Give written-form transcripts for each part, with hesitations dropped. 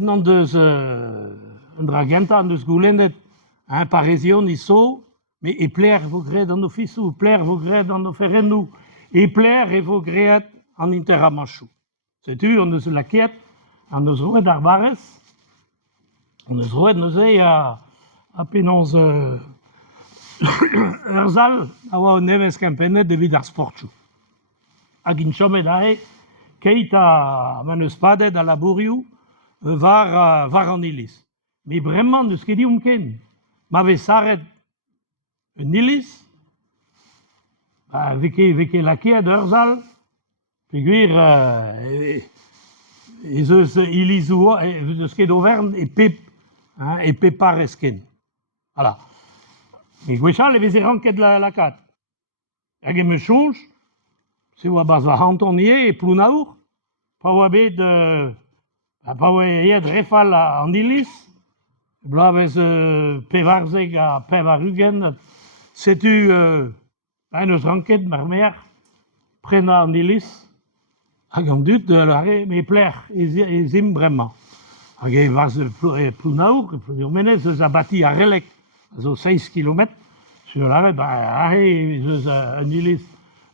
non deus un dragenta, an deus goulennet parezion iso, mais e pler vo gret an ofisou, pler vo gret an oferennou, e pler e vo gret an interamachou. Setu, an deus laket, an deus roet ar barez, an deus roet neuze a penons ur zal, a oa o nevez kempennet evit ar sportchou. Hag in chomet ahe, keit a man eus padet a labourioù var an iliz. Me bremañ neus ket diom ken. Ma vez saret un iliz, veke laket ur zal, peogwir ez eus ilizou, eus ket overn e pep parez ken. Voilà. Me gwechal e vez e ranket lakat. Hag e me chonj, se oa bas va hantonnier e plounaour, pa oa bet pa oa eet refal an iliz, bloavez pevarzeg a pevarugen, setu en eus ranket mar mer, prena an iliz, hag an dut me pler e zim bremañ. Hag e vaz plounaour, menez eus abati a relek, a zo 6 km, sur l'arrêt, eus un iliz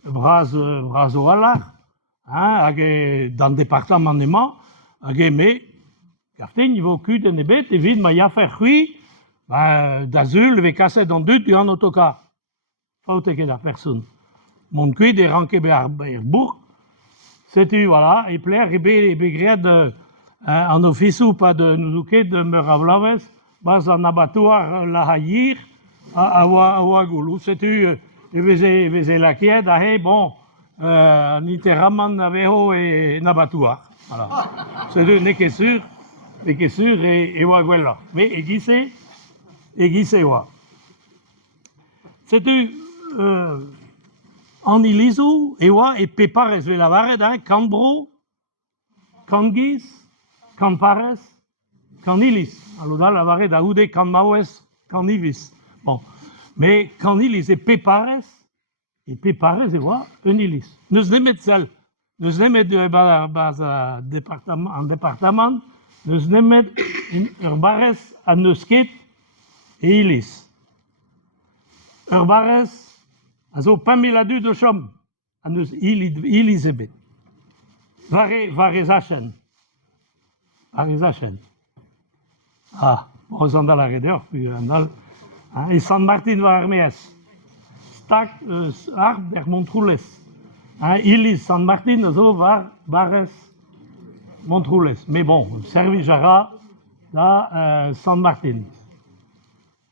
braz o alar, hag dan departament emañ, hag me, garten vo kud en ebet, evit ma yafer c'hui, da zeul ve kaset an dut an autokar. Faotek ed ar person. Mont kuit e ranke ar bourg, setu, voilà, e pler e begret an ofisou pa de nouzouket de meur a vlavez, bas an abattoir la hayir a oa goulou. Setu, e veze lakiet, bon, an interamant na veho e an abattoir. Voilà. Setu, ne ket sur e oa gwella. Me e gise oa. Setu, an ilizou e oa e peparez ve lavaret, kan bro, kan giz, kan parez, kan iliz. Allo da lavaret a oude kan maouez, kan iviz. Bon. Me kan iliz e peparez e oa un iliz. Neus nemet sel. Neus nemet an departament, neus nemet ur barez a neus ket e iliz. Ur barez a zo 5.000 adu de chom a neus iliz ebet. Varez achen. Boz an dal a redeur, e San Martin war ar meez. Stak arb er Montroulez. Iliz San Martin a zo var barez Montroulez. Me bon, servij a ra da San Martin.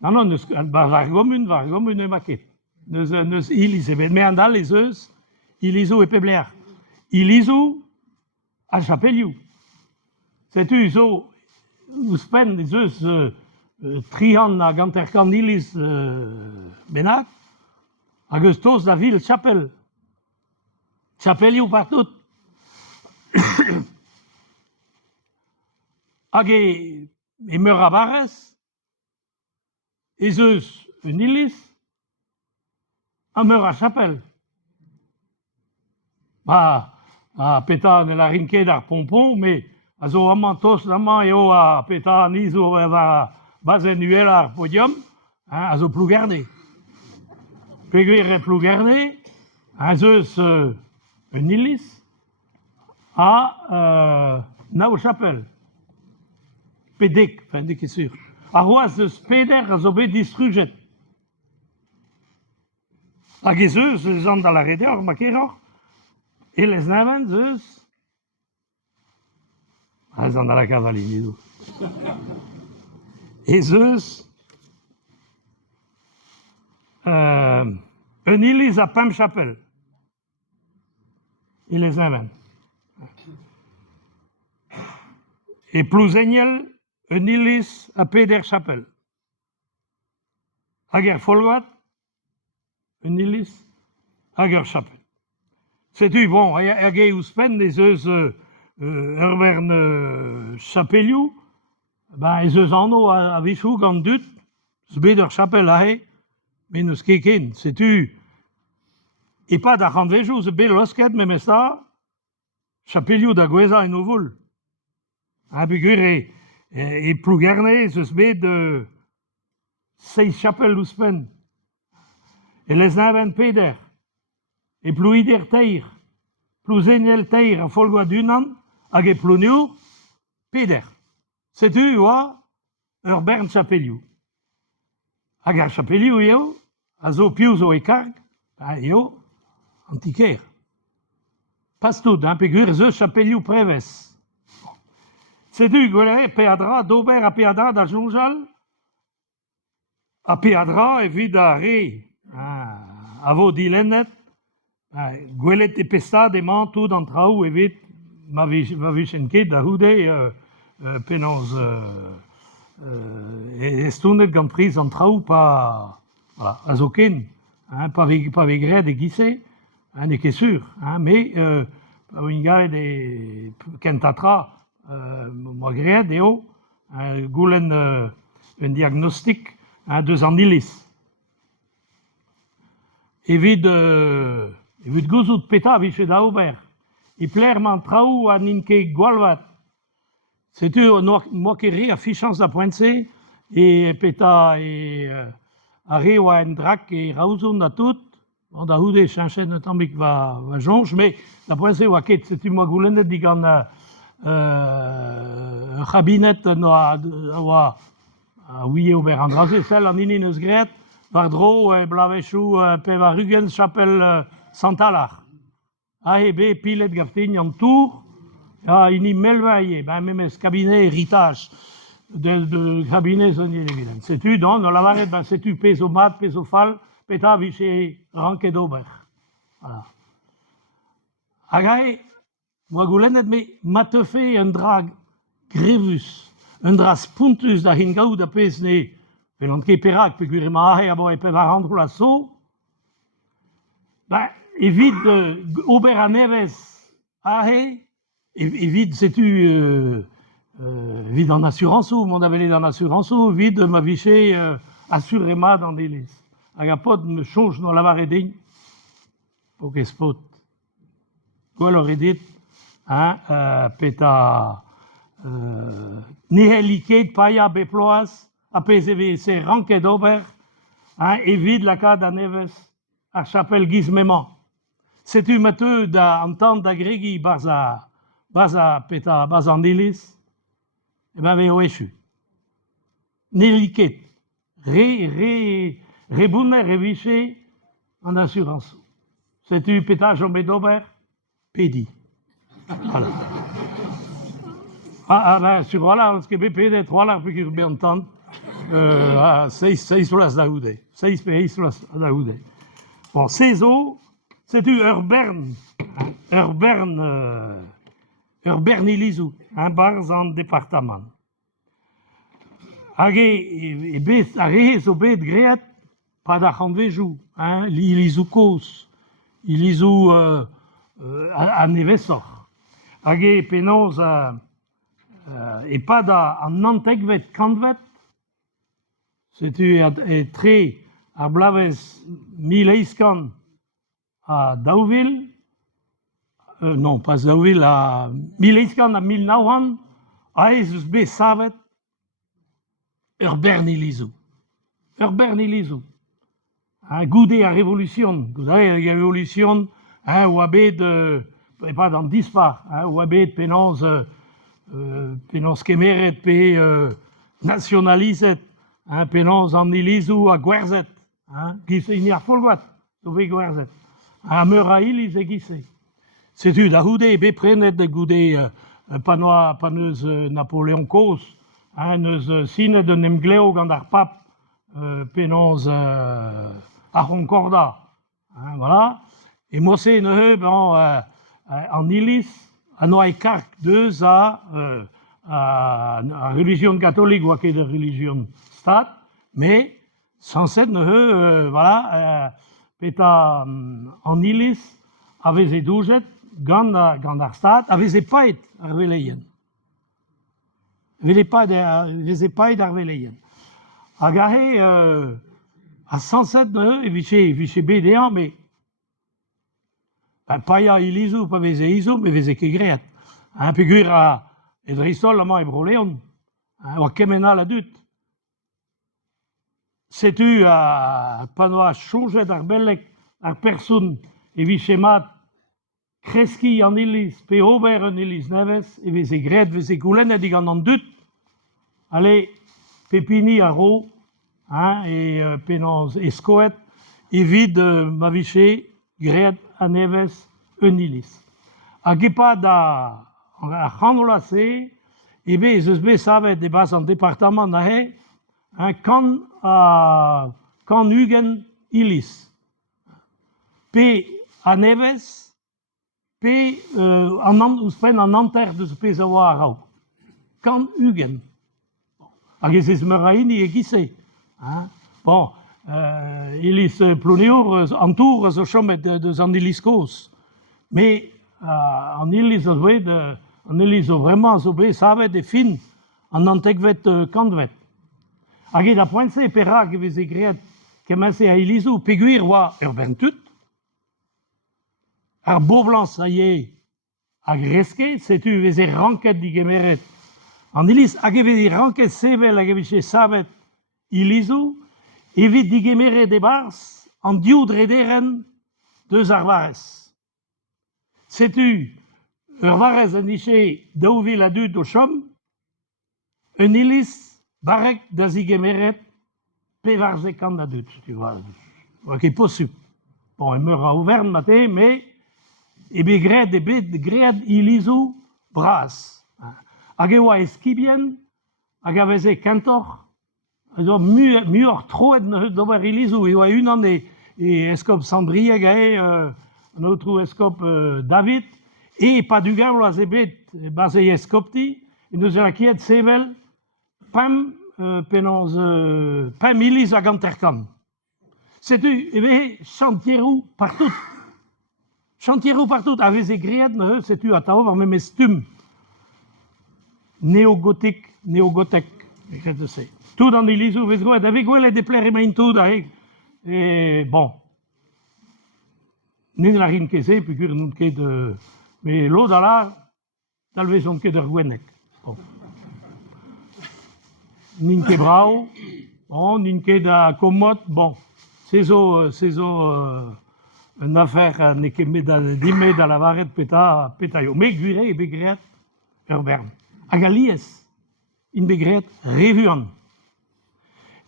Non, var gomun e maket. Neus iliz ebet. Me an dal ez eus ilizou e pebler. Ilizou a chapelioù. Setu zo ouzpen ez eus trihan a ganterkan iliz bennak, hag eus toz da vil chapel. Chapelioù partout. Hag e meur a barez, ez eus un iliz, a meur a chapel. Peta ne la rinket ar pompon, me a zo amant toz amañ eo a peta an izo va bazen uel ar podium, a zo plougerne. Peogwir e plougerne, a zeus un iliz a nao chapel. Pedek, dek e sur. A roaz eus peder a zo bet distrujet. Hag ez eus an da la redeur, ma keroc'h, e les neven zeus, ez an da la kavalin, edo. Ez eus un iliz a pem chapel. E les neven. E plouzeniel un iliz a peder chapel. Hag er folgoat, un iliz hag ur chapel. Setu, bon, hag e ouzpen ez eus ur bern chapelioù, ez eus anno a vichou gant dut, eus bet ur chapel ahe, men eus ket ken. Setu, e pa da c'hantvejou, eus bet losket me mesta, chapelioù da gweza en o voul. Peogwir et plus gerne, ce smet de 6 chapelles ouspen. Et les naven peder. Et plus ider teir. Plus enel teir a folgoa dunan, hag e plounioù, peder. Setu oa ur bern chapelioù. Hag ar chapelioù eo, a zo piou zo e karg, eo, antiker. Pas tout, pegur ze chapelioù prevez. Setu gwele peadra, d'ober a peadra da jonjal, a peadra evit a re, a vo dilennet, gwelet e pestad emañ tout an traoù evit ma vichen ket da houde penons estounet gant priz an traoù pa a zo ken, pa ve gred e gise, ne ket sur, me pa oin gavet e kentatra moa gred eo goulenn un diagnostik deus an iliz. Evit gouzout peta vichet da ober. E plerman traoù a ninke gwalvat. Setu moa ket re a fichans da poentse e peta a re oa en drak e raouzon da tout. Da houde chanchet ne tammik va jonj, me da poentse oa ket setu moa goulennet digant un cabinet oa ouie ober an draze sel an inin eus gret war dro blavechou pe war rugen chapel Santalar. A ebe pilet gaftein an tour, ini melvaie, memes cabinet héritage de cabinet zonien evident. Setu don, no lavaret, setu pezo mat, pezo fal, peta viche ranket d'ober. Voilà. Hag moa goulennet me matefe un drag grevus, un dra spuntus da hingaout da pez ne, pelant ket perak, pegur ema ahe a bo e pe var andro la so, evit ober a nevez ahe, evit setu evit an assuranceou, mont avele d'an assuranceou, evit ma viche assurema d'an delez. Hag a pod me chonj no lavaret din, po ket spot. Gwell ore dit, peta niheliket paia beploaz, a pez eve se ranket d'ober, evit laka da nevez ar chapel gizmemañ. Setu mateu da an da gregi baza peta baz an iliz, e ve oechu. Niheliket, re bounner e viche an assurance. Setu peta jombe d'ober, pedi. Voilà. Sur voilà, parce que BP trois pegur be an tant, 6 plas da houde. 6 plas da houde. Bon, sezo, setu ur bern ilizou, barz an departament. Hag a rehe zo bet great, pa da c'hanvejou, ilizou koz, ilizou a nevesoc'h. Hag pennoz e pa da an nantekvet kantvet, setu e tre ar blavez mileiskan a Daouvil, non, pas Daouvil, a mileiskan a 1900, a eus be savet ur bern ilizou. Ur bern ilizou. Goude a revolution, goude a revolution, oa bet, e pa d'an dispar, oa bet pennoz kemeret pe nationalizet, pennoz an ilizou a gwerzet, gise ar folgoat, zo ve gwerzet. A meur a iliz e gise. Setu da houde e be prenet de goude pa neus Napoleon Koz, neus sinet un emgleo gant ar pap pennoz ar Roncorda. Voilà. E mosse neuze an iliz, an oa e kark deus a religion katolik oa ket de religion stat, me sanset neuze, voilà, peta an iliz a veze doujet gant ar stat, a veze paet ar veleien. Veze paet ar veleien. Hag ahe a sanset neuze e viche bedean, me paia ilizou, pa veze izou, me veze ket graet. Pegur a edristol amañ e broleon. Oa kemena la dut. Setu panoa chonjet ar bellek ar person evit chemat kreski an iliz pe ober un iliz nevez e veze gret veze goulennet digant an dut ale pepini a ro e penans eskoet evit ma viche gret a nevez un iliz. Hag e-pad a c'hanola se ebe ez eus bet savet e bas an departament nahe kan ugen iliz. Pe a nevez pe ouzpen an anter deus pez a oa a rao. Kan ugen. Hag ez meur a hini e gise. Bon, iliz ploneor an tour zo chomet deus an iliz koz. Me an iliz o zouet, an iliz o vremañ zo bet savet e fin an antekvet kantvet. Hag e da poentse perak e veze graet kemese a ilizou peguir oa ur bentut, ar boblañs a ye hag resket, setu veze ranket digemeret an iliz, hag e veze ranket sevel hag e veze savet ilizou, evit digemeret e barz an diou drederen deus ar varez. Setu ur varez an iche daouvil a dut o chom, un iliz barek da zigemeret pe varze kant a dut, tu vois. Oa ket possup. Bon, e meur a ouvern mate, me ebe gret ilizou bras. Hag e oa eskibien, hag a veze kentor, muor troet d'ober ilizou, e oa unan e eskop Sandrieg an outrou eskop David, e padugav oa ze bet bas e eskopti, e neus la kiet sevel pem iliz hag anterkan. Setu ebe chantierou partout. Chantierou partout. A veze greet setu a taov ar memes stum. Neogotek. Ekret de se. Tout an ilizou vez goet. Ave gwelet e pler emaint tout e bon. Nen la rin keze, peogwir n'on ket me lo da la, dal vezon ket ur gwennek. Bon. Nin ket brao, nin ket da komot, bon. Se zo un affaire ne ket dimet da lavaret peta yo. Me gwire e begret ur bern. Hag a liez, in begret revuan.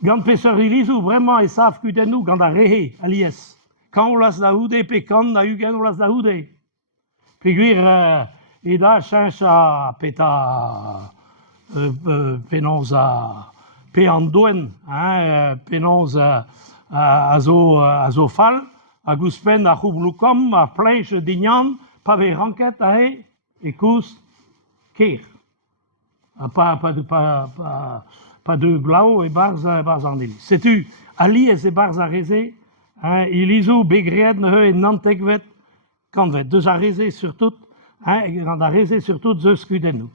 Gant peseur ilizou, vremañ e sav kudennou gant a rehe a liez. Kan o las da oude, pe kan da ugen o las da oude. Peogwir eda chench a peta penons a pe an doen, penons a zo fall, hag ouzpen a c'houbloukom, a plech dignan, pa ve ranket a he, e kouz ker. Pa de blau e barz an iliz. Setu, a liez e barz a reze, ilizou begreet ne e nantekvet kantvet. Deus a reze surtout, gant a reze surtout zeus kudennou.